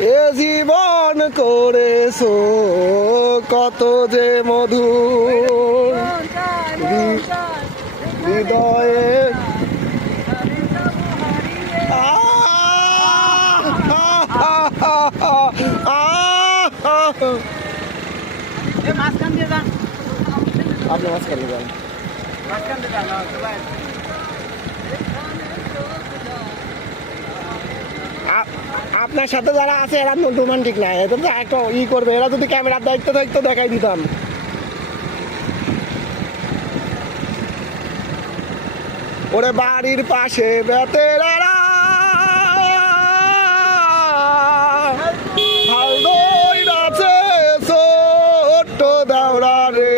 এ জীবন করেছো কত যে মধুর হৃদয়ে আপনি মাঝখানে যান। আপনার সাথে যারা আছে এরা রোমান্টিক না, এদের তো একটা করবে, এরা যদি ক্যামেরার দায়িত্ব থাকতো দেখাই দিতাম। ওরে বাড়ির পাশে বেতেরারা আছে ছোট্ট দেওরা রে,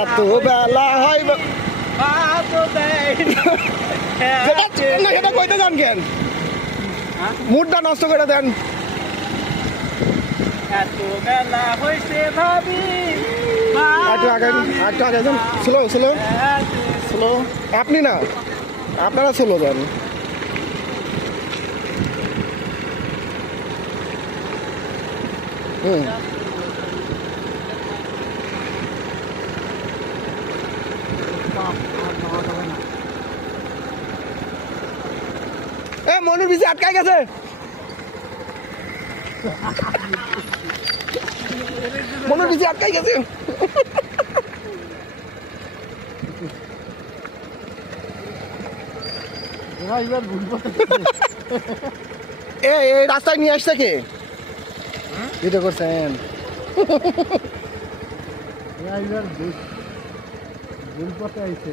এত বেলা হয় সেটা কইতে যান কেন, মুডটা নষ্ট করে দেন। স্লো স্লো স্লো, আপনি না, আপনারা স্লো যান। মনুর বিচে আটকাই গেছে। মনুর বিচে আটকাই গেছে। এই রাস্তায় নিয়ে আসছে কে ভিডিও করছেন? ভুল পথে আইছে।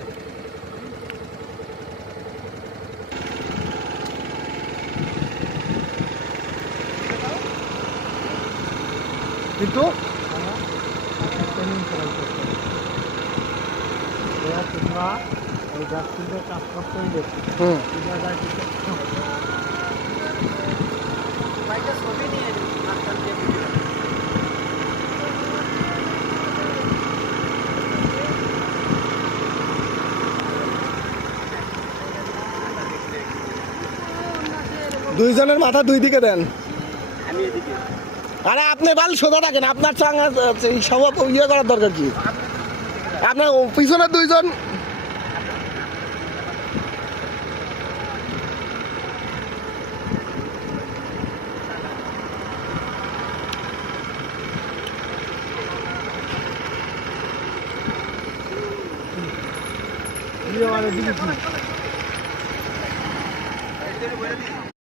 কিন্তু কাজ করতে হইলে দুইজনের মাথা দুই দিকে দেন। আরে আপনি বাল সোজা থাকেন, আপনার চাঙ্গা সব ইয়ে করার দরকার কি? আপনার পিছনে দুইজন দিয়েছি